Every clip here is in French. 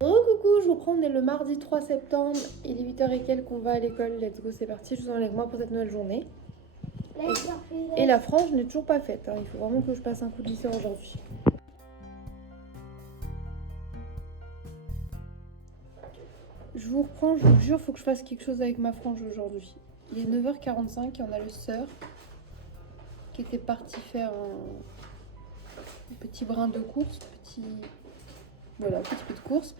Oh coucou, je vous reprends, on est le mardi 3 septembre, il est 8h et quelques, on va à l'école, let's go, c'est parti, je vous emmène avec moi pour cette nouvelle journée. Et la frange n'est toujours pas faite, hein. Il faut vraiment que je passe un coup de lisseur aujourd'hui. Je vous reprends, je vous jure, faut que je fasse quelque chose avec ma frange aujourd'hui. Il est 9h45 et on a le sœur qui était parti faire un petit brin de course, voilà, petit peu de course.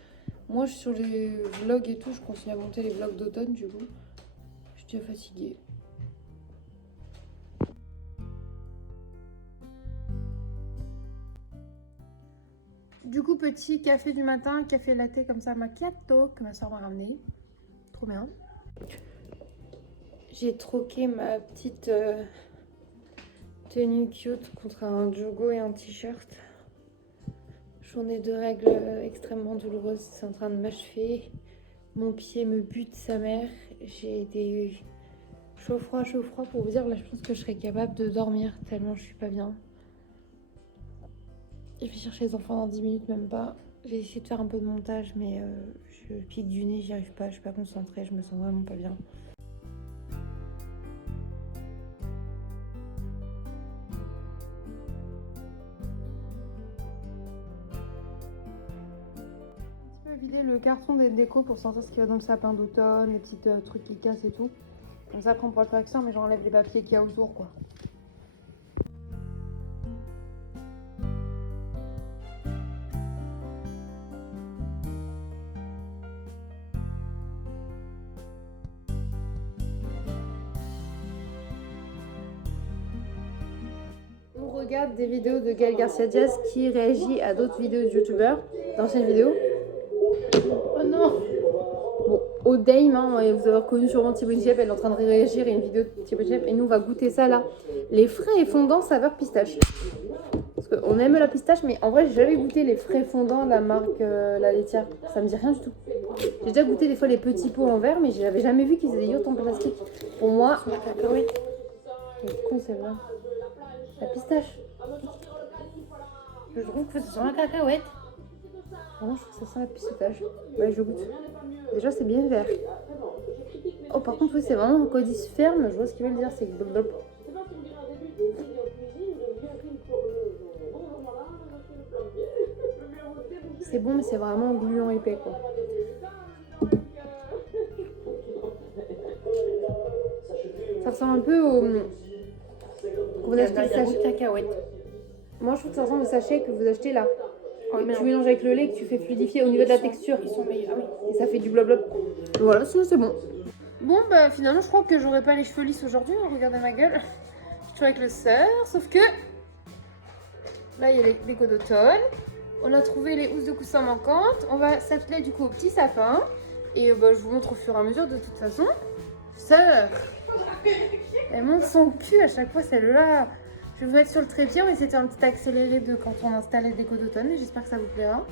Moi, je suis sur les vlogs et tout, je continue à monter les vlogs d'automne du coup. Je suis déjà fatiguée. Du coup, petit café du matin, café latte comme ça, macchiato, que ma soeur m'a ramené. Trop bien. J'ai troqué ma petite tenue cute contre un jogo et un t-shirt. Journée de règles extrêmement douloureuse, c'est en train de m'achever. Mon pied me bute sa mère. J'ai des chaud-froid pour vous dire. Là, je pense que je serais capable de dormir tellement je suis pas bien. Je vais chercher les enfants dans 10 minutes, même pas. J'ai essayé de faire un peu de montage, mais je pique du nez, j'y arrive pas, je suis pas concentrée, je me sens vraiment pas bien. Un petit peu vider le carton des décos pour sentir ce qui va dans le sapin d'automne, les petits trucs qui cassent et tout. Comme ça, après on pourra le faire avec ça, mais j'enlève les papiers qu'il y a autour, quoi. On regarde des vidéos de Gaël Garcia Diaz qui réagit à d'autres vidéos de youtubeurs, d'anciennes vidéos. Oh non! Bon, au Dame, hein, vous avez reconnu sûrement Thibaut Diep, elle est en train de réagir à une vidéo de Thibaut Diep, et nous on va goûter ça là. Les frais et fondants saveur pistache. Parce qu'on aime la pistache, mais en vrai j'ai jamais goûté les frais fondants de la marque La Laitière. Ça me dit rien du tout. J'ai déjà goûté des fois les petits pots en verre, mais j'avais jamais vu qu'ils faisaient des yaourts en plastique. Pour moi, la cacahuète. Quel con c'est là. La pistache. Je trouve que ça sent la cacahuète. Vraiment, je trouve que ça sent la pistache. Ouais, je goûte. Déjà, c'est bien vert. Oh, par contre, oui, c'est vraiment quand ils disent ferme, je vois ce qu'ils veulent dire, c'est blop. C'est bon, mais c'est vraiment gluant épais, quoi. Ça ressemble un peu au... Quand vous achetez le sachet... cacahuète. Moi, je trouve que ça ressemble au sachet que vous achetez là. Oh, tu mélanges avec le lait que tu fais fluidifier au niveau de la texture. Ils sont meilleurs. Ah oui. Et ça fait du blop. Voilà, sinon c'est bon. Bon, bah finalement, je crois que j'aurai pas les cheveux lisses aujourd'hui. Regardez ma gueule. Je suis avec le sœur, sauf que là, il y a les décos d'automne. On a trouvé les housses de coussin manquantes. On va s'atteler du coup au petit sapin. Et bah, je vous montre au fur et à mesure de toute façon. Sœur, elle monte son cul à chaque fois, celle-là. Je vais vous mettre sur le trépied. On va essayer de faire un petit accéléré de quand on installe les décos d'automne. J'espère que ça vous plaira.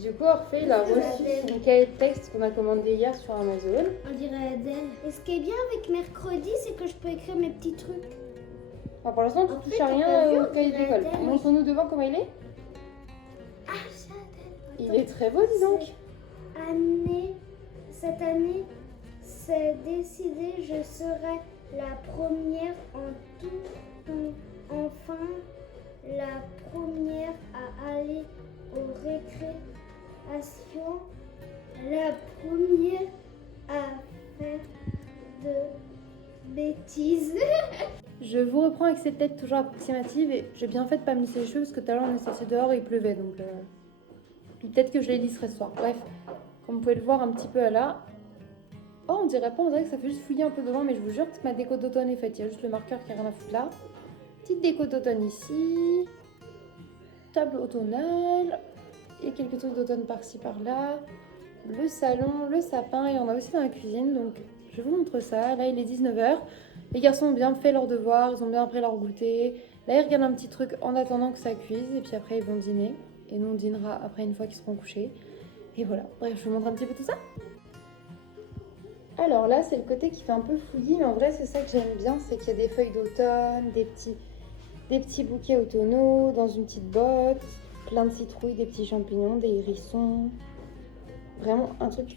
Du coup, Orphée, il a reçu une cahier de texte qu'on a commandé hier sur Amazon. On dirait Adèle. Et ce qui est bien avec mercredi, c'est que je peux écrire mes petits trucs. Enfin, pour l'instant, tu En touches fait, à t'as rien pas vu, au on cahier dirait d'école. Adèle. Montre-nous devant comment il est. Ah, c'est Adèle. Il est très beau, dis donc. Cette année, c'est décidé, je serai la première enfin la première à aller aux récréations, la première à faire de bêtises. Je vous reprends avec cette tête toujours approximative et j'ai bien fait de pas me lisser les cheveux parce que tout à l'heure on est sorti dehors et il pleuvait donc puis peut-être que je les lisserai ce soir. Bref, comme vous pouvez le voir un petit peu là. Oh, on dirait pas, on dirait que ça fait juste fouiller un peu devant, mais je vous jure que ma déco d'automne est faite. Il y a juste le marqueur qui a rien à foutre là. Petite déco d'automne ici. Table automnale. Et quelques trucs d'automne par-ci par-là. Le salon, le sapin, et on a aussi dans la cuisine, donc je vous montre ça. Là, il est 19h. Les garçons ont bien fait leurs devoirs, ils ont bien pris leur goûter. Là, ils regardent un petit truc en attendant que ça cuise, et puis après, ils vont dîner. Et nous, on dînera après une fois qu'ils seront couchés. Et voilà, bref, je vous montre un petit peu tout ça. Alors là, c'est le côté qui fait un peu fouillis, mais en vrai, c'est ça que j'aime bien, c'est qu'il y a des feuilles d'automne, des petits bouquets automnaux dans une petite botte, plein de citrouilles, des petits champignons, des hérissons. Vraiment un truc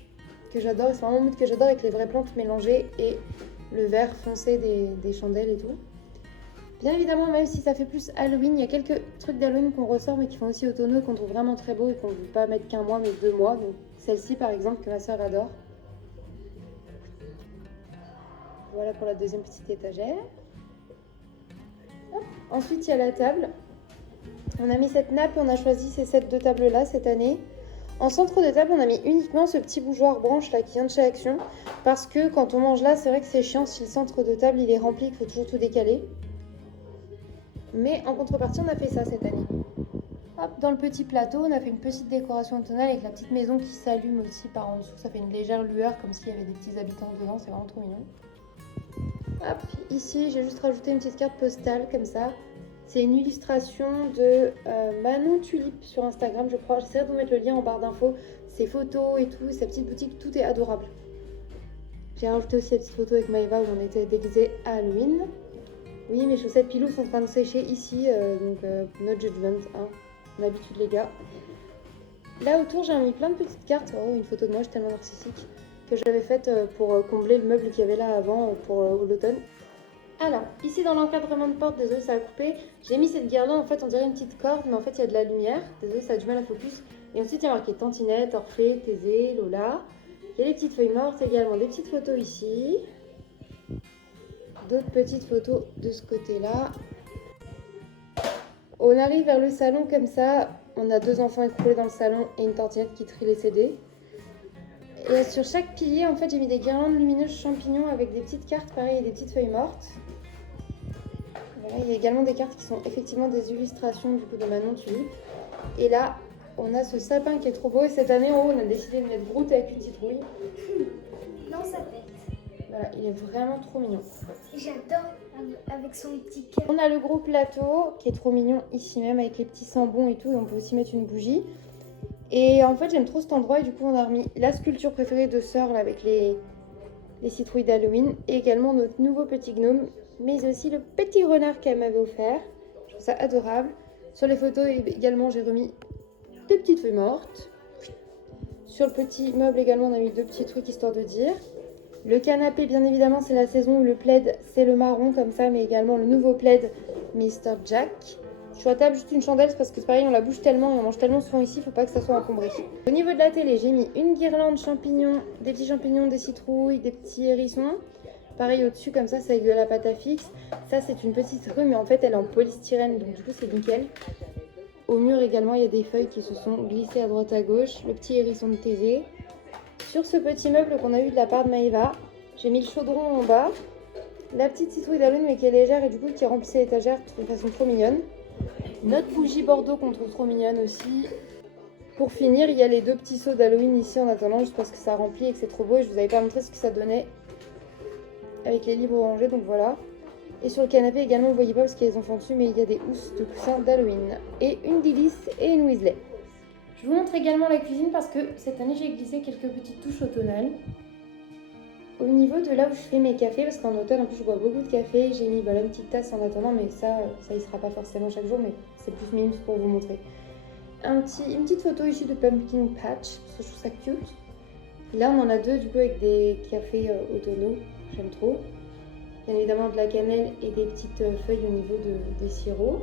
que j'adore, et c'est vraiment un mood que j'adore avec les vraies plantes mélangées et le vert foncé des chandelles et tout. Bien évidemment, même si ça fait plus Halloween, il y a quelques trucs d'Halloween qu'on ressort mais qui font aussi automnaux et qu'on trouve vraiment très beaux et qu'on ne veut pas mettre qu'un mois mais 2 mois. Donc celle-ci par exemple que ma soeur adore. Voilà pour la deuxième petite étagère. Hop. Ensuite, il y a la table. On a mis cette nappe et on a choisi ces sets de table là cette année. En centre de table, on a mis uniquement ce petit bougeoir branche là qui vient de chez Action. Parce que quand on mange là, c'est vrai que c'est chiant si le centre de table il est rempli, qu'il faut toujours tout décaler. Mais en contrepartie, on a fait ça cette année. Hop, dans le petit plateau, on a fait une petite décoration automnale avec la petite maison qui s'allume aussi par en dessous. Ça fait une légère lueur comme s'il y avait des petits habitants dedans, c'est vraiment trop mignon. Hop, ici j'ai juste rajouté une petite carte postale comme ça. C'est une illustration de Manon Tulipe sur Instagram, je crois. J'essaierai de vous mettre le lien en barre d'infos. Ses photos et tout, sa petite boutique, tout est adorable. J'ai rajouté aussi la petite photo avec Maëva où on était déguisés à Halloween. Oui, mes chaussettes Pilou sont en train de sécher ici, donc no judgment, hein. D'habitude les gars. Là autour j'ai mis plein de petites cartes. Oh, une photo de moi, je suis tellement narcissique. Que j'avais faite pour combler le meuble qu'il y avait là avant pour l'automne. Alors, ici dans l'encadrement de porte, désolé ça a coupé, j'ai mis cette guirlande, en fait on dirait une petite corde, mais en fait il y a de la lumière, désolé ça a du mal à focus. Et ensuite il y a marqué Tantinette, Orphée, Thésée, Lola. J'ai les petites feuilles mortes également, des petites photos ici. D'autres petites photos de ce côté-là. On arrive vers le salon comme ça, on a 2 enfants écroulés dans le salon et une tantinette qui trie les CD. Et sur chaque pilier, en fait, j'ai mis des guirlandes lumineuses champignons avec des petites cartes, pareil, et des petites feuilles mortes. Voilà, il y a également des cartes qui sont effectivement des illustrations du coup de Manon Tulipe. Et là, on a ce sapin qui est trop beau. Et cette année, en haut, on a décidé de mettre Groot avec une citrouille. Non, ça pète. Voilà, il est vraiment trop mignon. J'adore avec son petit cœur. On a le gros plateau qui est trop mignon ici même avec les petits sambons et tout. Et on peut aussi mettre une bougie. Et en fait, j'aime trop cet endroit et du coup, on a remis la sculpture préférée de Sœur là, avec les citrouilles d'Halloween et également notre nouveau petit gnome, mais aussi le petit renard qu'elle m'avait offert. Je trouve ça adorable. Sur les photos également, j'ai remis 2 petites feuilles mortes. Sur le petit meuble également, on a mis 2 petits trucs histoire de dire. Le canapé, bien évidemment, c'est la saison où le plaid, c'est le marron comme ça, mais également le nouveau plaid Mr. Jack. Sur la table, juste une chandelle, parce que c'est pareil, on la bouge tellement et on mange tellement souvent ici, il faut pas que ça soit encombré. Au niveau de la télé, j'ai mis une guirlande champignons, des petits champignons, des citrouilles, des petits hérissons. Pareil au-dessus, comme ça, c'est avec de la pâte à fixe. Ça, c'est une petite rue, mais en fait, elle est en polystyrène, donc du coup, c'est nickel. Au mur également, il y a des feuilles qui se sont glissées à droite à gauche. Le petit hérisson de Thésée. Sur ce petit meuble qu'on a eu de la part de Maëva, j'ai mis le chaudron en bas. La petite citrouille d'Halloween, mais qui est légère et du coup, qui remplit l'étagère de façon trop mignonne. Notre bougie Bordeaux qu'on trouve trop mignonne aussi. Pour finir, il y a les 2 petits seaux d'Halloween ici en attendant, juste parce que ça remplit et que c'est trop beau. Et je vous avais pas montré ce que ça donnait avec les livres rangés, donc voilà. Et sur le canapé également, vous voyez pas parce qu'il y a des enfants dessus, mais il y a des housses de coussins d'Halloween. Et une Délice et une Weasley. Je vous montre également la cuisine parce que cette année j'ai glissé quelques petites touches automnales. Au niveau de là où je fais mes cafés, parce qu'en automne en plus je bois beaucoup de café, j'ai mis une petite tasse en attendant, mais ça il sera pas forcément chaque jour, mais c'est plus minime pour vous montrer. Une petite photo ici de Pumpkin Patch, parce que je trouve ça cute. Là on en a deux du coup avec des cafés automnaux, j'aime trop. Bien évidemment de la cannelle et des petites feuilles au niveau des sirops.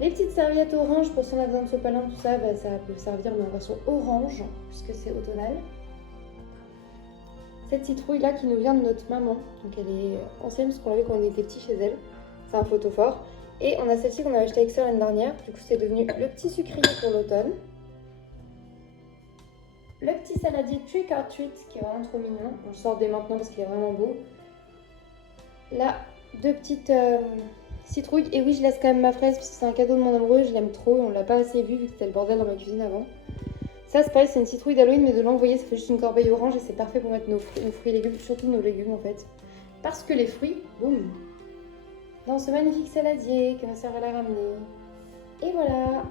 Les petites serviettes orange pour si on a besoin de sopalin, tout ça, bah, ça peut servir mais en version orange, puisque c'est automnal. Cette citrouille là qui nous vient de notre maman, donc elle est ancienne parce qu'on l'avait quand on était petit chez elle, c'est un photophore. Et on a celle-ci qu'on a achetée avec ça l'année dernière, du coup c'est devenu le petit sucrier pour l'automne. Le petit saladier Trick or Treat qui est vraiment trop mignon, on le sort dès maintenant parce qu'il est vraiment beau. Là, deux petites citrouilles, et oui je laisse quand même ma fraise parce que c'est un cadeau de mon amoureux, je l'aime trop et on l'a pas assez vu que c'était le bordel dans ma cuisine avant. Ça c'est pareil, c'est une citrouille d'Halloween, mais de là vous voyez ça fait juste une corbeille orange et c'est parfait pour mettre nos fruits et légumes, surtout nos légumes en fait. Parce que les fruits, boum, dans ce magnifique saladier que ma soeur elle a ramené. Et voilà.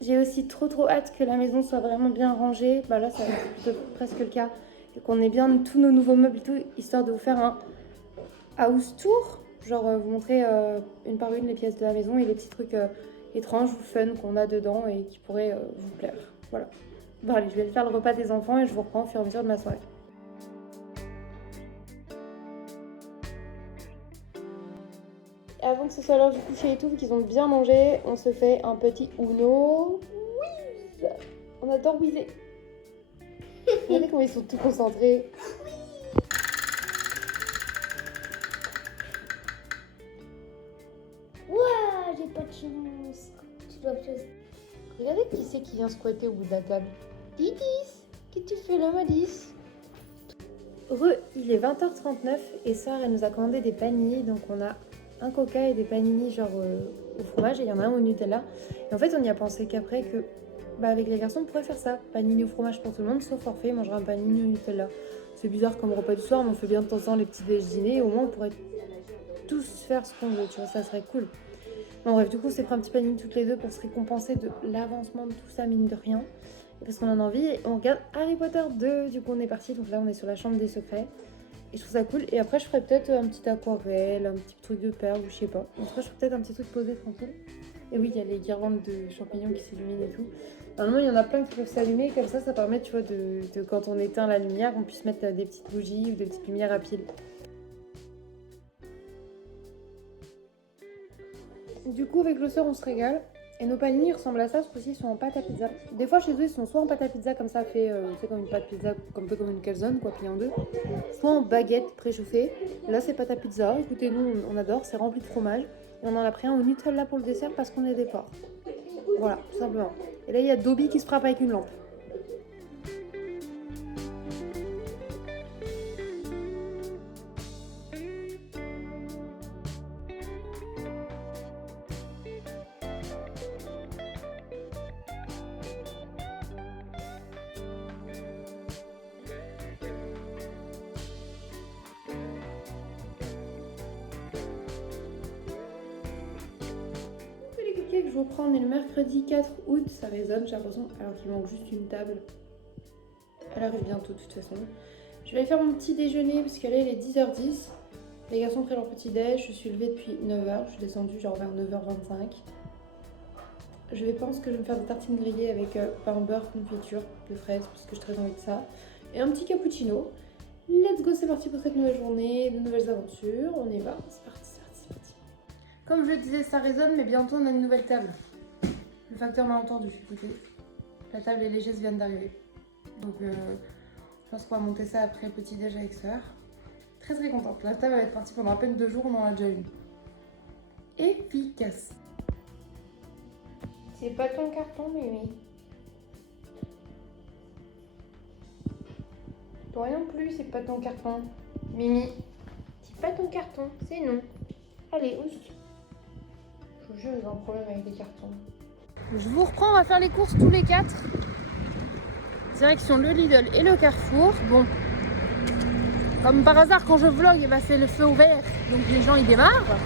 J'ai aussi trop hâte que la maison soit vraiment bien rangée. Bah là ça va être presque le cas. Et qu'on ait bien tous nos nouveaux meubles et tout, histoire de vous faire un house tour. Genre vous montrer une par une les pièces de la maison et les petits trucs étranges ou fun qu'on a dedans et qui pourraient vous plaire. Voilà. Bon allez, je vais aller faire le repas des enfants et je vous reprends au fur et à mesure de ma soirée. Avant que ce soit l'heure du coucher et tout, vu qu'ils ont bien mangé, on se fait un petit Uno Whiz. On adore whizer. Regardez comment ils sont tout concentrés. Ouah, j'ai pas de chance. Tu dois faire. Regardez qui c'est qui vient squatter au bout de la table. Didis, qu'est-ce que tu fais là, Madis? Il est 20h39 et Sœur, elle nous a commandé des panini. Donc on a un coca et des panini genre au fromage et il y en a un au Nutella. Et en fait, on y a pensé qu'après que, bah, avec les garçons, on pourrait faire ça. Panini au fromage pour tout le monde, sauf forfait, mangera un panini au Nutella. C'est bizarre comme repas du soir, mais on fait bien de temps en temps les petits déjeuners. Au moins, on pourrait tous faire ce qu'on veut, tu vois, ça serait cool. Bon bref, du coup, on s'est pris un petit panini toutes les deux pour se récompenser de l'avancement de tout ça, mine de rien. Parce qu'on en a envie. Et on regarde Harry Potter 2, du coup on est parti. Donc là, on est sur la chambre des secrets. Et je trouve ça cool. Et après, je ferai peut-être un petit aquarelle, un petit truc de perles ou je sais pas. En tout cas, je ferai peut-être un petit truc posé tranquille. Et oui, il y a les guirlandes de champignons qui s'illuminent et tout. Normalement, il y en a plein qui peuvent s'allumer. Comme ça permet, tu vois, de quand on éteint la lumière, on puisse mettre des petites bougies ou des petites lumières à piles. Du coup, avec le sœur, on se régale. Et nos panini ressemblent à ça, ce coup-ci, ils sont en pâte à pizza. Des fois, chez eux, ils sont soit en pâte à pizza, comme ça, fait, c'est comme une pâte pizza, un peu comme une calzone, quoi, pliée en deux. Soit en baguette préchauffée. Là, c'est pâte à pizza. Écoutez, nous, on adore, c'est rempli de fromage. Et on en a pris un au Nutella pour le dessert parce qu'on est des porcs. Voilà, tout simplement. Et là, il y a Dobby qui se frappe avec une lampe. Que je vous prends, on est le mercredi 4 août, ça résonne, j'ai l'impression, alors qu'il manque juste une table. Elle arrive bientôt de toute façon. Je vais aller faire mon petit déjeuner parce qu'elle est 10h10. Les garçons ont pris leur petit déj, je suis levée depuis 9h, je suis descendue genre vers 9h25. Je pense que je vais me faire des tartines grillées avec pain beurre, confiture de fraises parce que j'ai très envie de ça. Et un petit cappuccino. Let's go, c'est parti pour cette nouvelle journée, de nouvelles aventures, on y va, c'est parti. Comme je le disais, ça résonne, mais bientôt on a une nouvelle table. Le facteur m'a entendu, écoutez. La table et les chaises viennent d'arriver. Donc je pense qu'on va monter ça après le petit déj avec Sœur. Très contente. La table va être partie pendant à peine 2 jours, on en a déjà une. Efficace. C'est pas ton carton, Mimi. Toi non plus, c'est pas ton carton. Mimi, c'est pas ton carton, c'est non. Allez, ousse. Je vous jure, ils ont un problème avec les cartons. Je vous reprends, on va faire les courses tous les 4. Direction le Lidl et le Carrefour. Bon, comme par hasard, quand je vlog, c'est le feu ouvert, donc les gens ils démarrent.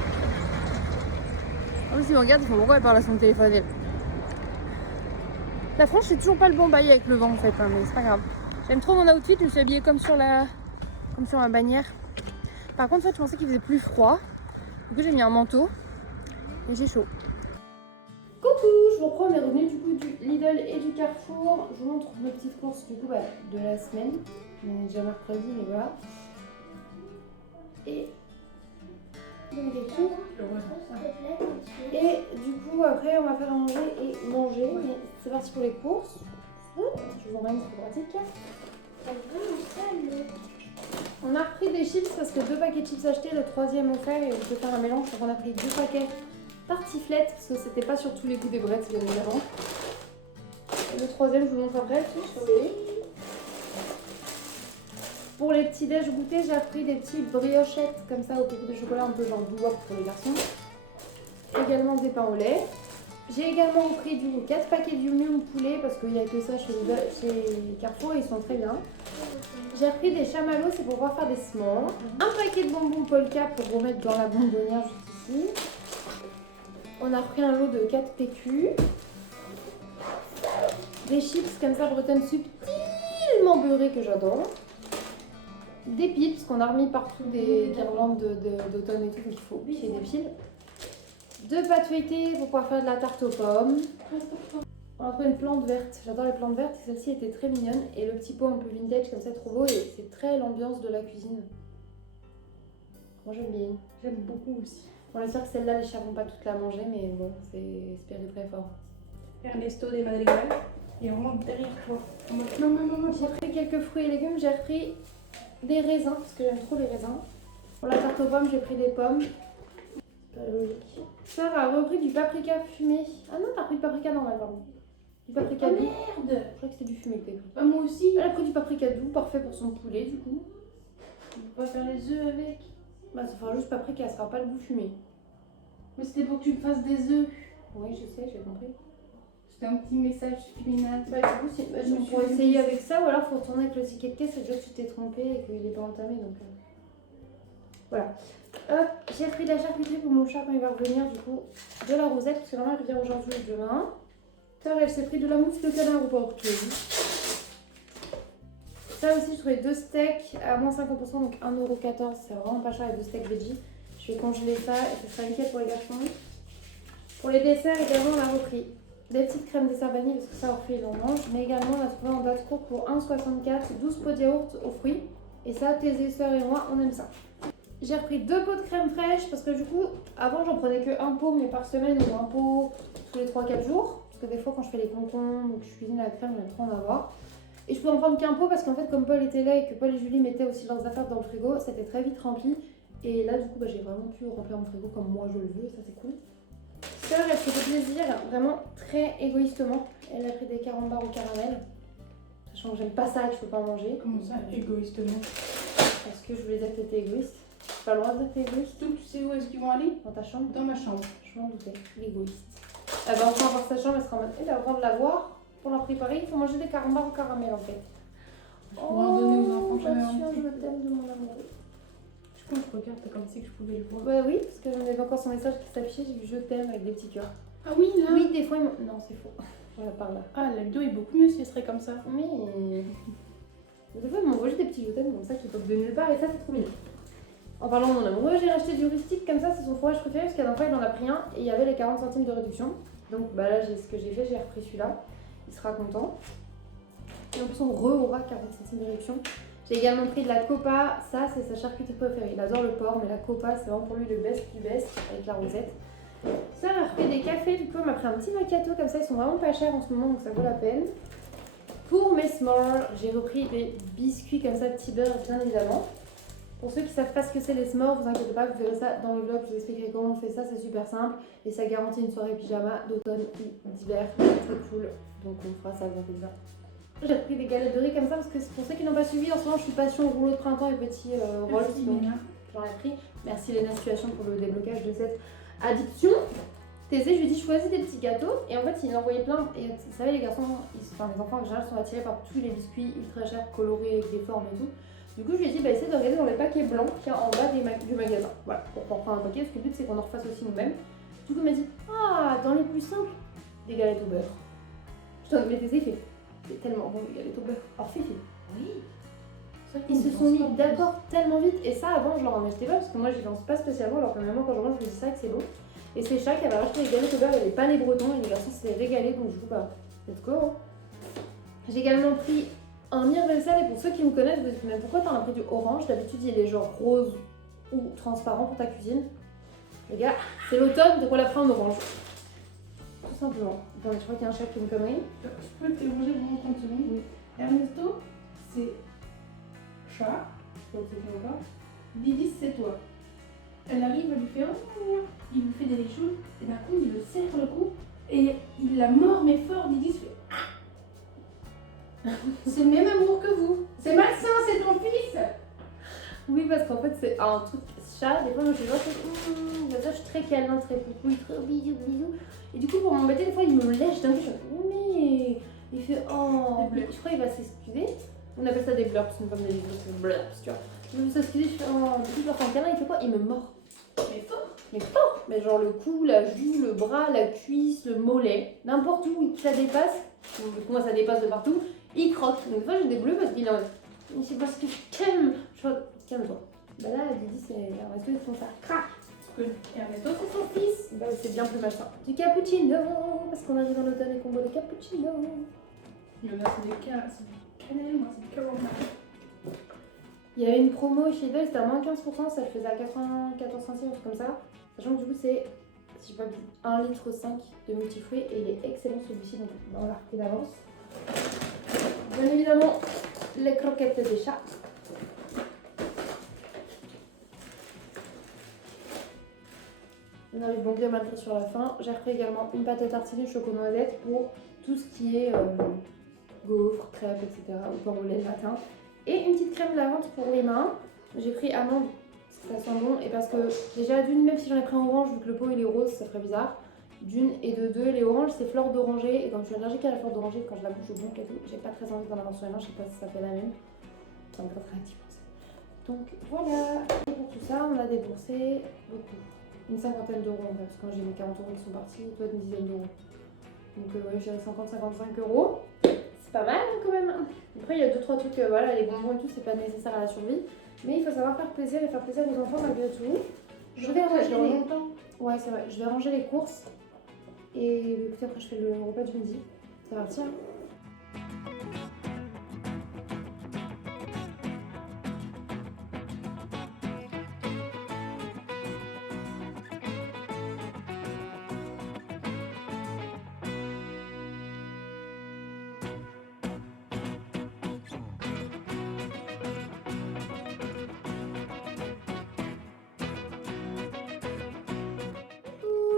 En plus, ils me regardent, ils font pourquoi elle parle à son téléphone. La France, c'est toujours pas le bon bail avec le vent en fait, hein, mais c'est pas grave. J'aime trop mon outfit, je me suis habillée comme sur ma bannière. Par contre, en fait, je pensais qu'il faisait plus froid. Du coup, j'ai mis un manteau et j'ai chaud. Coucou, je vous reprends mes revenus du coup du Lidl et du Carrefour. Je vous montre mes petites courses du coup de la semaine. On est déjà mercredi, mais voilà. Et du coup après on va faire à manger et manger. Mais c'est parti pour les courses. Je vous emmène, c'est pratique. On a repris des chips parce que 2 paquets de chips achetés, le 3e offert et on peut faire un mélange. Donc on a pris 2 paquets tartiflettes parce que c'était pas sur tous les goûts des brettes bien évidemment. Et le 3e je vous montre après. Pour les petits déj goûter, j'ai pris des petites briochettes comme ça au pépites de chocolat, un peu genre bouillotte pour les garçons. Également des pains au lait. J'ai également pris du coup 4 paquets d'Yum poulet parce qu'il n'y a que ça chez Carrefour et ils sont très bien. J'ai repris des chamallows, c'est pour pouvoir faire des s'mores. Un paquet de bonbons Polka pour remettre dans la bonbonnière juste ici. On a repris un lot de 4 PQ. Des chips comme ça bretonnes subtilement beurrées que j'adore. Des piles, parce qu'on a remis partout des guirlandes d'automne et tout, donc il faut qu'il y ait des piles. 2 pâtes feuilletées pour pouvoir faire de la tarte aux pommes. On a trouvé une plante verte, j'adore les plantes vertes et celle-ci était très mignonne. Et le petit pot un peu vintage comme ça, trop beau et c'est très l'ambiance de la cuisine. Moi j'aime bien. J'aime beaucoup aussi. On espère que celle-là les chats vont pas toutes la manger, mais bon, c'est espéré très fort. Ernesto des Madrigals est vraiment derrière toi. J'ai pris quelques fruits et légumes, j'ai repris des raisins parce que j'aime trop les raisins. Pour la tarte aux pommes, j'ai pris des pommes. Pas logique. Sarah a repris du paprika fumé. Ah non, t'as pris du paprika normal, pardon. Du paprika doux. Merde. Je crois que c'était du fumé que t'as pris. Bah, moi aussi. Elle a pris du paprika doux, parfait pour son poulet du coup. On va faire les œufs avec. Bah ça fera juste paprika, ça sera pas le goût fumé. Mais c'était pour que tu me fasses des œufs. Oui, je sais, j'ai compris. C'était un petit message subliminal. Bah du coup, on pourrait essayer avec ça ou alors faut retourner avec le ticket de caisse et dire que tu t'es trompé et qu'il est pas entamé donc... Voilà. Hop, j'ai pris de la charcuterie pour mon chat quand il va revenir du coup. De la rosette parce que normalement elle vient aujourd'hui et demain. Tard, elle s'est pris de la mousse de canard au portugais. Ça aussi, je trouvais 2 steaks à moins 50%, donc 1,14€. C'est vraiment pas cher les 2 steaks veggie. Je vais congeler ça et ce sera nickel pour les garçons. Pour les desserts également, on a repris des petites crèmes dessert vanille parce que ça, au fruits, ils en mangent. Mais également, on a trouvé en date court pour 1,64€, 12 pots de yaourt aux fruits. Et ça, tes sœurs et moi, on aime ça. J'ai repris 2 pots de crème fraîche parce que du coup, avant, j'en prenais que 1 pot, mais par semaine ou 1 pot tous les 3-4 jours. Parce que des fois, quand je fais les concombres ou que je cuisine la crème, j'aime trop en avoir. Et je peux en prendre qu'un pot parce qu'en fait, comme Paul était là et que Paul et Julie mettaient aussi leurs affaires dans le frigo, c'était très vite rempli. Et là, du coup, j'ai vraiment pu remplir mon frigo comme moi je le veux, ça c'est cool. Sœur, elle se fait plaisir, vraiment très égoïstement. Elle a pris des carambars au caramel. Sachant que j'aime pas ça et que je peux pas en manger. Comment ça, égoïstement? Parce que je voulais dire que t'étais égoïste. J'ai pas le droit de dire que t'es égoïste. Donc tu sais où est-ce qu'ils vont aller? Dans ta chambre? Dans ma chambre. Je m'en doutais, l'égoïste. Elle va enfin avoir sa chambre, elle sera en mode, elle a le droit de la voir. Pour la préparer, il faut manger des carambars au caramel en fait. Je pourrais en donner aux enfants jamais Passion, envie. je t'aime de mon amour. Je pense que je regarde comme si que je pouvais le voir. Bah oui, parce que j'en avais encore son message qui s'affichait, j'ai vu je t'aime avec des petits cœurs. Ah oui, là. Oui, des fois ils m'ont... Non, c'est faux. Voilà, par là. Ah, la vidéo est beaucoup mieux si elle serait comme ça. Mais... Des fois ils m'envoient juste des petits je t'aime comme ça qui peuvent de nulle part et ça c'est trop mignon. En parlant de mon amoureux, j'ai acheté du rustique comme ça, c'est son fromage préféré parce qu'à la fois il en a pris un et il y avait les 40 centimes de réduction. Donc bah là, ce que j'ai fait, j'ai repris celui-là. Il sera content. Et en plus, on aura 40 centimes de réduction. J'ai également pris de la copa. Ça, c'est sa charcuterie préférée. Il adore le porc, mais la copa, c'est vraiment pour lui le best du best avec la rosette. Ça, on a repris des cafés. Du coup, on m'a pris un petit macchiato comme ça. Ils sont vraiment pas chers en ce moment, donc ça vaut la peine. Pour mes s'mores, j'ai repris des biscuits comme ça de Tiber, bien évidemment. Pour ceux qui savent pas ce que c'est les s'mores, vous inquiétez pas, vous verrez ça dans le vlog. Je vous expliquerai comment on fait ça. C'est super simple et ça garantit une soirée pyjama d'automne ou d'hiver. C'est très cool. Donc on fera ça, vous inquiétez pas. J'ai pris des galettes de riz comme ça parce que pour ceux qui n'ont pas suivi, en ce moment je suis passion rouleau de printemps et petits rolls, donc j'en ai pris. Merci Léna Situation pour le déblocage de cette addiction. Thésée, je lui ai dit choisis des petits gâteaux et en fait il en envoyait plein. Et vous savez les garçons, les enfants en général sont attirés par tous les biscuits ultra chers, colorés, avec des formes et tout. Du coup je lui ai dit essaye de regarder dans les paquets blancs qu'il y a en bas du magasin. Voilà, pour prendre un paquet parce que le but c'est qu'on en refasse aussi nous-mêmes. Du coup il m'a dit ah dans les plus simples, des galettes au beurre. Putain, mais c'est fait. C'est tellement bon le gâteau au beurre. Alors Fifi. Oui. Ils se sont mis d'accord tellement vite. Et ça, avant, je leur en achetais pas parce que moi, j'y pense pas spécialement. Alors que maintenant, quand je mange, je me dis ça que c'est bon. Et c'est Chat qui avait racheté les galettes au beurre et les panais bretons. Et les garçons s'est régalé. Donc, du coup, bah, let's go. J'ai également pris un Mirvelsa. Et pour ceux qui me connaissent, vous dites, mais pourquoi t'en as pris du orange? D'habitude, il est genre rose ou transparent pour ta cuisine. Les gars, c'est l'automne, donc on l'a pris en orange. Tout simplement. Bon, je crois qu'il y a un chat qui me connerie. Je peux te manger vraiment 30 secondes. Oui. Ernesto, c'est chat, donc c'est ton encore. Didi, c'est toi. Elle arrive, elle lui fait oh, il lui fait des choses, et d'un coup, il le serre sur le cou, et il la mord, mais fort. Didi se fait ah. C'est le même amour que vous. C'est malsain, c'est ton fils. Oui, parce qu'en fait, c'est un truc chat. Des fois, moi, je suis genre, je suis très câlin, très coucou, très bisous, bisous. Et du coup, pour m'embêter, des fois, il me lèche d'un coup. Je suis mais il fait oh. Des blurs. Je crois qu'il va s'excuser. On appelle ça des blurs, c'est une forme de c'est blurs, tu vois. Il veut s'excuser, je fais oh. Du coup, je leur fais un câlin, il fait quoi? Il me mord. Mais fort. Mais fort. Mais genre le cou, la joue, le bras, la cuisse, le mollet, n'importe où ça dépasse. Donc, du coup, moi, ça dépasse de partout. Il croque. Donc, des fois, j'ai des bleus parce qu'il est en mode, mais c'est parce que je t'aime. Je fais, calme-toi. Bah là, Didi, c'est Ernesto, ils font ça. Crac. Ernesto, c'est son fils. Bah, c'est bien plus malsain. Du cappuccino, parce qu'on arrive dans l'automne et qu'on boit des cappuccinos. Il y en a, c'est du cannelle, moi, c'est du caramel. Il y avait une promo chez Lidl, c'était à moins 15%, ça le faisait à 94 centimes, un truc comme ça. Sachant que du coup, c'est, si je sais pas, 1,5 litre de multifruits et il est excellent celui-ci, donc on l'a repris d'avance. Bien évidemment, les croquettes des chats. On arrive donc bien malgré sur la fin. J'ai repris également une pâte à tartiner choco-noisette pour tout ce qui est gaufres, crêpes, etc. ou pain au lait le matin. Et une petite crème lavante pour les mains. J'ai pris amande parce que ça sent bon et parce que déjà d'une, même si j'en ai pris un orange, vu que le pot il est rose, ça ferait bizarre. D'une et de deux, les oranges c'est fleur d'oranger et quand je suis allergique à la fleur d'oranger, quand je la bouge au bon et tout, j'ai pas très envie d'en avoir sur les mains, je sais pas si ça fait la même. Ça me gratterait un petit peu. Donc voilà, et pour tout ça on a déboursé beaucoup. Une cinquantaine d'euros en fait, parce que moi j'ai mes 40 euros qui sont partis, toi une dizaine d'euros. Donc ouais, j'ai 50-55 euros. C'est pas mal hein, quand même. Après il y a 2-3 trucs, voilà, les bonbons et tout, c'est pas nécessaire à la survie. Mais il faut savoir faire plaisir et faire plaisir aux enfants malgré tout. Je vais ranger les... Ouais c'est vrai, je vais ranger les courses. Et écoutez, après je fais le repas du midi. C'est parti hein.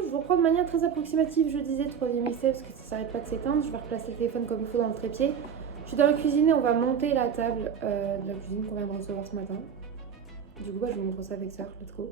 Je reprends de manière très approximative, je disais, 3e essai parce que ça s'arrête pas de s'éteindre. Je vais replacer le téléphone comme il faut dans le trépied. Je suis dans la cuisine et on va monter la table de la cuisine qu'on vient de recevoir ce matin. Du coup, je vous montre ça avec ça. Let's go.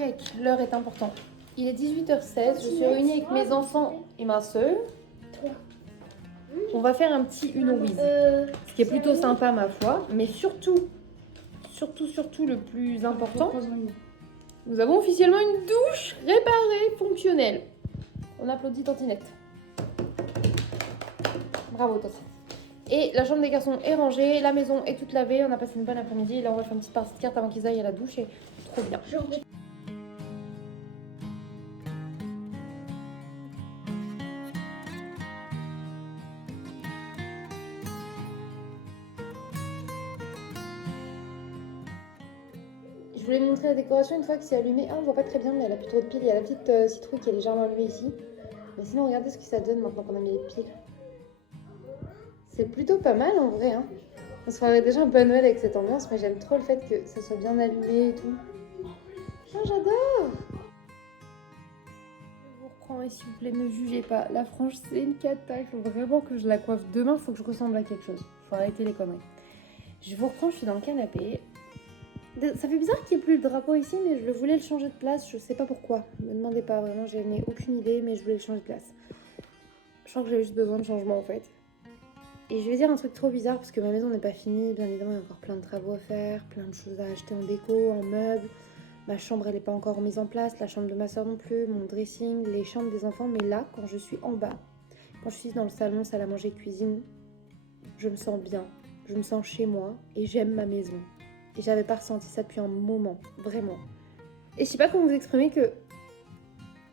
Check, l'heure est importante. Il est 18h16, je suis réunie avec mes enfants et ma soeur. Toi. On va faire un petit Uno Wiz, ce qui est plutôt sympa ma foi, mais surtout le plus important, nous avons officiellement une douche réparée, fonctionnelle. On applaudit Tantinette. Bravo Tantinette. Et la chambre des garçons est rangée, la maison est toute lavée, on a passé une bonne après-midi, et là on va faire une petite partie de cartes avant qu'ils aillent à la douche, et trop bien. Je voulais montrer la décoration une fois que c'est allumé. Ah, on voit pas très bien, mais elle a plus trop de piles. Il y a la petite citrouille qui est légèrement allumée ici. Mais sinon, regardez ce que ça donne maintenant qu'on a mis les piles. C'est plutôt pas mal en vrai. Hein. On se ferait déjà un peu à Noël avec cette ambiance, mais j'aime trop le fait que ça soit bien allumé et tout. Oh, j'adore! Je vous reprends et s'il vous plaît, ne jugez pas. La frange, c'est une cata. Il faut vraiment que je la coiffe demain. Il faut que je ressemble à quelque chose. Il faut arrêter les conneries. Je vous reprends, je suis dans le canapé. Ça fait bizarre qu'il n'y ait plus le drapeau ici, mais je voulais le changer de place, je sais pas pourquoi. Ne me demandez pas, vraiment, je n'ai aucune idée, mais je voulais le changer de place. Je crois que j'avais juste besoin de changement en fait. Et je vais dire un truc trop bizarre, parce que ma maison n'est pas finie, bien évidemment, il y a encore plein de travaux à faire, plein de choses à acheter en déco, en meubles. Ma chambre, elle n'est pas encore mise en place, la chambre de ma soeur non plus, mon dressing, les chambres des enfants. Mais là, quand je suis en bas, quand je suis dans le salon, salle à manger, cuisine, je me sens bien, je me sens chez moi et j'aime ma maison. Et j'avais pas ressenti ça depuis un moment, vraiment. Et je sais pas comment vous exprimer que...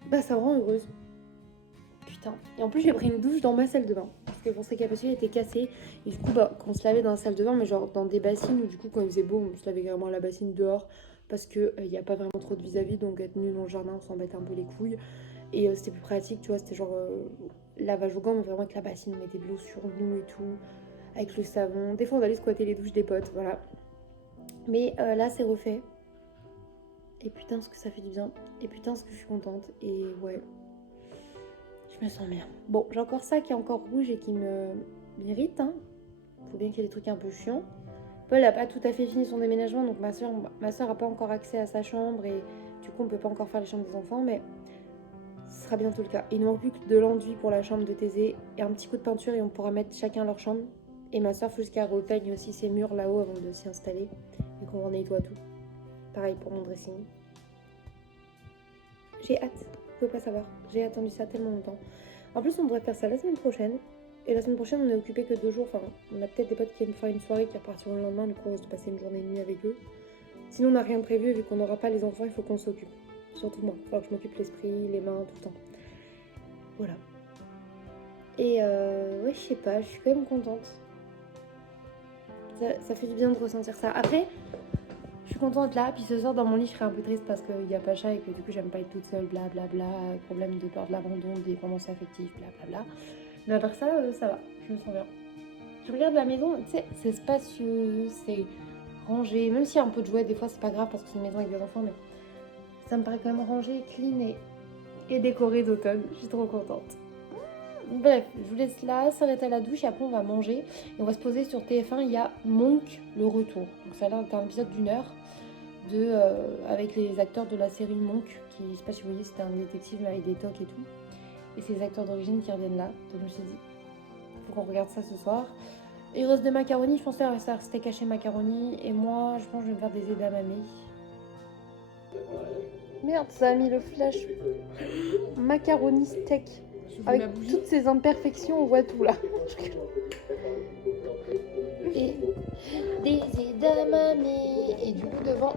Bah ça me rend heureuse. Putain. Et en plus j'ai pris une douche dans ma salle de bain. Parce que pour sa capacité elle était cassée. Et du coup bah quand on se lavait dans la salle de bain, mais genre dans des bassines où du coup quand il faisait beau on se lavait carrément à la bassine dehors. Parce que y a pas vraiment trop de vis-à-vis, donc être nu dans le jardin on s'embête un peu les couilles. Et c'était plus pratique, tu vois, c'était genre lavage au gant, mais vraiment avec la bassine, on mettait de l'eau sur nous et tout. Avec le savon. Des fois on allait squatter les douches des potes, voilà. Mais là c'est refait. Et putain ce que ça fait du bien. Et putain ce que je suis contente. Et ouais. Je me sens bien. Bon, j'ai encore ça qui est encore rouge et qui m'irrite. Hein. Faut bien qu'il y ait des trucs un peu chiants. Paul n'a pas tout à fait fini son déménagement. Donc ma soeur n'a pas encore accès à sa chambre. Et du coup on peut pas encore faire les chambres des enfants. Mais ce sera bientôt le cas. Il ne manque plus que de l'enduit pour la chambre de Thésée. Et un petit coup de peinture et on pourra mettre chacun leur chambre. Et ma soeur faut juste qu'elle repeigne aussi ses murs là-haut avant de s'y installer. Et qu'on nettoie tout. Pareil pour mon dressing. J'ai hâte, vous pouvez pas savoir. J'ai attendu ça tellement longtemps. En plus, on devrait faire ça la semaine prochaine. Et la semaine prochaine, on est occupé que 2 jours. Enfin, on a peut-être des potes qui viennent faire une soirée qui repartiront le lendemain. Du coup, on risque de passer une journée et demie avec eux. Sinon, on n'a rien prévu. Vu qu'on n'aura pas les enfants, il faut qu'on s'occupe. Surtout moi. Il faut que je m'occupe l'esprit, les mains, tout le temps. Voilà. Et ouais, je sais pas, je suis quand même contente. Ça fait du bien de ressentir ça. Après, je suis contente là. Puis ce soir, dans mon lit, je serais un peu triste parce qu'il y a Pacha et que du coup, j'aime pas être toute seule, blablabla. Problème de peur de l'abandon, de dépendance affective, blablabla. Mais à part ça, ça va. Je me sens bien. Je regarde la maison, tu sais, c'est spacieux, c'est rangé. Même s'il y a un peu de jouets, des fois, c'est pas grave parce que c'est une maison avec des enfants, mais ça me paraît quand même rangé, clean et décoré d'automne. Je suis trop contente. Bref, je vous laisse là, s'arrêter à la douche et après on va manger. Et on va se poser sur TF1, il y a Monk, le retour. Donc ça là, c'est un épisode d'1 heure avec les acteurs de la série Monk, qui, je sais pas si vous voyez, c'était un détective mais avec des tocs et tout. Et c'est les acteurs d'origine qui reviennent là. Donc je me suis dit, faut qu'on regarde ça ce soir. Et il reste des macaronis, je pensais à rester steak haché macaroni. Et moi, je pense que je vais me faire des edamame. Merde, ça a mis le flash. Macaroni steak. Avec toutes ces imperfections, on voit tout là. Et des edamame. Et du coup, devant,